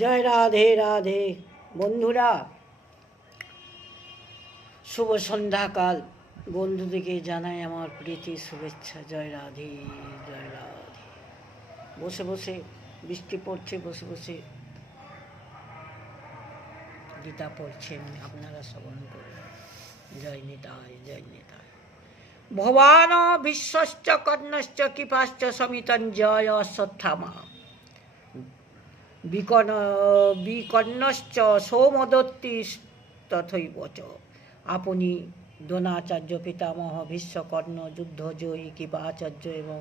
জয় রাধে রাধে। বন্ধুরা, শুভ সন্ধ্যাকাল। বন্ধুদিকে জানাই আমার প্রীতি শুভেচ্ছা। জয় রাধে, জয় রাধে। বসে বসে বৃষ্টি পড়ছে, বসে বসে গীতা পড়ছেন, আপনারা শ্রবণ করুন। জয় নিতাই, জয় নিতাই। ভবান বিশ্বশ্চ কর্ণশ্চ কৃপাশ্চ সমিতঞ্জয় অশ্বত্থামা বিকর্ণশ্চ সৌমদত্তি তথৈব চ। আপনি দ্রোণাচার্য পিতামহ ভীষ্মকর্ণ যুদ্ধজয়ী কৃপাচার্য এবং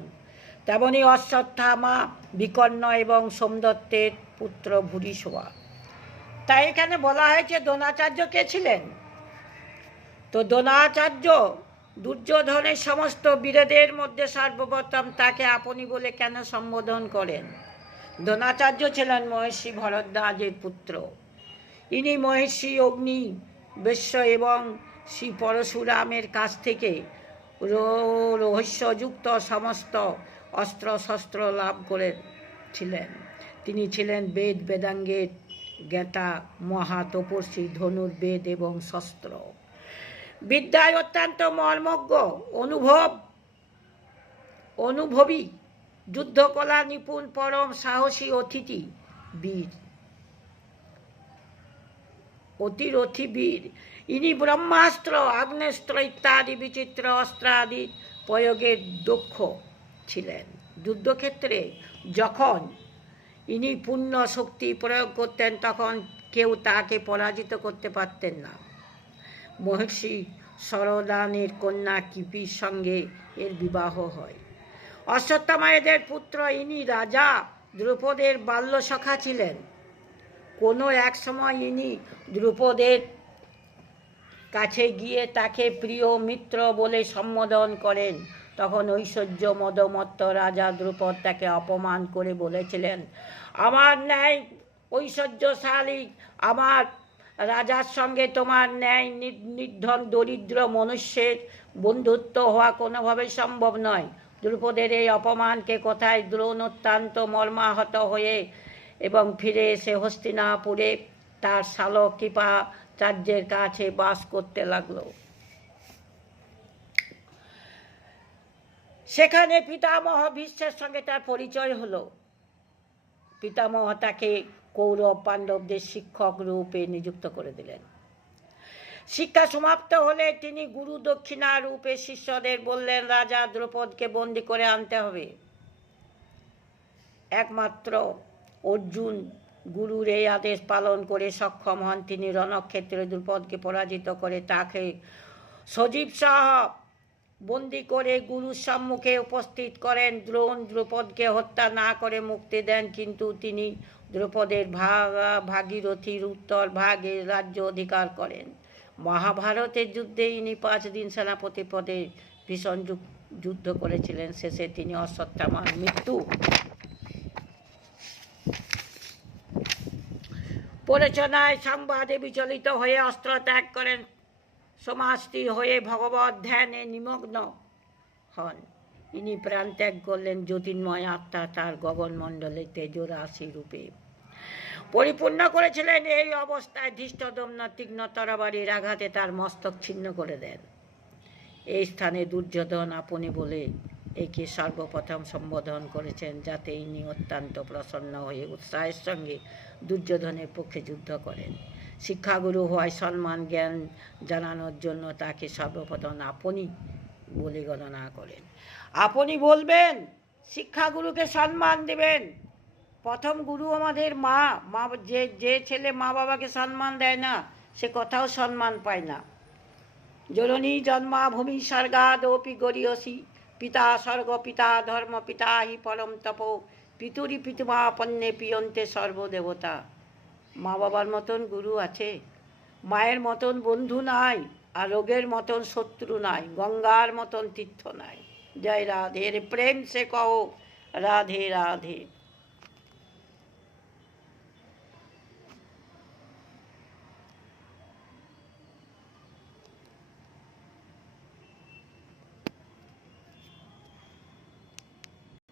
তেমনি অশ্বত্থামা বিকর্ণ এবং সোমদত্তের পুত্র ভূরিসোয়া। তাই এখানে বলা হয়েছে দ্রোণাচার্য কে ছিলেন? তো দ্রোণাচার্য দুর্যোধনের সমস্ত বীরদের মধ্যে সর্বপ্রথম তাকে আপনি বলে কেন সম্বোধন করেন? দ্রোণাচার্য ছিলেন মহর্ষি ভরদ্বাজের পুত্র। ইনি মহর্ষি অগ্নি, বেশ্য এবং শ্রী পরশুরামের কাছ থেকে রহস্যযুক্ত সমস্ত অস্ত্রশস্ত্র লাভ করেছিলেন। তিনি ছিলেন বেদ বেদাঙ্গের জ্ঞাতা, মহাতপস্বী, ধনুর্বেদ এবং শস্ত্র বিদ্যায় অত্যন্ত মর্মজ্ঞ, অনুভবী, যুদ্ধকলা নিপুণ, পরম সাহসী, অতিরথী বীর। ইনি ব্রহ্মাস্ত্র, আগ্নেয়াস্ত্র ইত্যাদি বিচিত্র অস্ত্রাদি প্রয়োগের দক্ষ ছিলেন। যুদ্ধক্ষেত্রে যখন ইনি পূর্ণ শক্তি প্রয়োগ করতেন তখন কেউ তাকে পরাজিত করতে পারতেন না। মহর্ষি সরদানের কন্যা কৃপির সঙ্গে এর বিবাহ হয়। অশ্বত্থামা এদের পুত্র। ইনি রাজা দ্রৌপদের বাল্য সখা ছিলেন। কোনো এক সময় ইনি দ্রৌপদের কাছে গিয়ে তাকে প্রিয় মিত্র বলে সম্বোধন করেন। তখন ঐশ্বর্য মদমত্ত রাজা দ্রৌপদ তাকে অপমান করে বলেছিলেন, আমার ন্যায় ঐশ্বর্যশালী আমার রাজার সঙ্গে তোমার ন্যায় নির্ধন দরিদ্র মনুষ্যের বন্ধুত্ব হওয়া কোনোভাবেই সম্ভব নয়। দ্রৌপদের এই অপমানকে কথায় দ্রোণ অত্যন্ত মর্মাহত হয়ে এবং ফিরে এসে হস্তিনাপুরে তার শালক কৃপাচার্যের কাছে বাস করতে লাগল। সেখানে পিতামহ ভীষ্মের সঙ্গে তার পরিচয় হলো। পিতামহ তাকে কৌরব পাণ্ডবদের শিক্ষক রূপে নিযুক্ত করে দিলেন। শিক্ষা সমাপ্ত হলে তিনি গুরু দক্ষিণা রূপে শিষ্যদের বললেন, রাজা দ্রৌপদকে বন্দী করে আনতে হবে। একমাত্র অর্জুন গুরুর এই আদেশ পালন করে সক্ষম হন। তিনি রণক্ষেত্রে দ্রৌপদকে পরাজিত করে তাকে সজীব সহ বন্দী করে গুরুর সম্মুখে উপস্থিত করেন। দ্রোণ দ্রৌপদকে হত্যা না করে মুক্তি দেন, কিন্তু তিনি দ্রৌপদের ভাগীরথীর উত্তর ভাগে রাজ্য অধিকার করেন। মহাভারতের যুদ্ধে ইনি 5 দিন সেনাপতি পদে ভীষণ যুদ্ধ করেছিলেন। শেষে তিনি অশ্বত্থামার মৃত্যু পরিচালনায় সংবাদে বিচলিত হয়ে অস্ত্র ত্যাগ করেন। সমাস্থির হয়ে ভগবত ধ্যানে নিমগ্ন হন। ইনি প্রাণ ত্যাগ করলেন। জ্যোতির্ময় আত্মা তার গগনমণ্ডলে তেজরাশি রূপে পরিপূর্ণ করেছিলেন। এই অবস্থায় ধৃষ্টদ্যম্ন তীক্ষ্ণ তরবারির আঘাতে তার মস্তক ছিন্ন করে দেন। এই স্থানে দুর্যোধন আপনি বলে একে সর্বপ্রথম সম্বোধন করেছেন, যাতে ইনি অত্যন্ত প্রসন্ন হয়ে উৎসাহের সঙ্গে দুর্যোধনের পক্ষে যুদ্ধ করেন। শিক্ষাগুরু হওয়ায় সম্মান জ্ঞান জানানোর জন্য তাকে সর্বপ্রথম আপনি বলে গণনা করেন। আপনি বলবেন, শিক্ষাগুরুকে সম্মান দেবেন। প্রথম গুরু আমাদের মা। যে ছেলে মা বাবাকে সম্মান দেয় না সে কোথাও সম্মান পায় না। জননী জন্মা ভূমি স্বর্গাদপি গরীয়সী, পিতা স্বর্গ পিতা ধর্ম পিতা হি পরম তপ, পিতুরি পিতুমা পণ্যে পিয়ন্তে সর্বদেবতা। মা বাবার মতন গুরু আছে? মায়ের মতন বন্ধু নাই, আর রোগের মতন শত্রু নাই, গঙ্গার মতন তীর্থ নাই। জয় রাধে। প্রেম সে কहो রাধে রাধে।